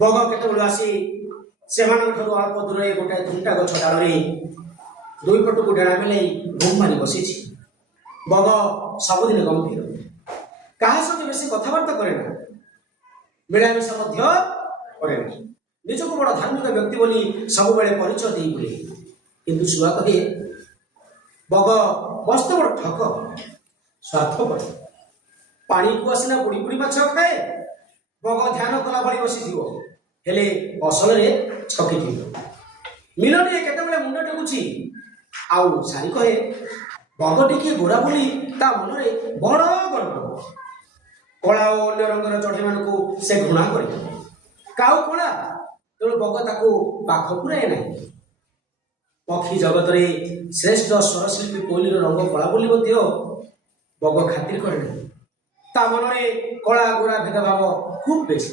Bug केतबेलु आसी सेमानंठु अल्प दूर गोटे थुंटा गछ डालरे दुई पटक डेणा मिले घुम मारी बसी। बग सबुदिन गंभीर, क्या सहित बेसी कथबार्ता करे ना, मिलामिशा करे ना, निजक बड़ धार्मिक व्यक्ति बोली सब बेले परिचय दे बुले। किंतु शुआ कहे बग मस्त बड़ ठक स्वार्थपर, पानी को आसिना बुड़ी बुड़ी माछ खाए, बग ध्यान कला भली बसी हेले असल छकी मिलनी केतबेले मुंड टेकुची आउ सारी कहे बग टिके गोरा बोली ता मन में बड़ गर्व। कला और अन्य रंगर चढ़ई मान से घृणा करे, काउ कला तेणु बग ताको पाख पुराए ना। पक्षी जगत रे श्रेष्ठ स्वरशिल्पी कोइलीर रंग कला बोली बग खातिर करे ना, ता मन में कला गोरा भेदभाव खूब बेसी।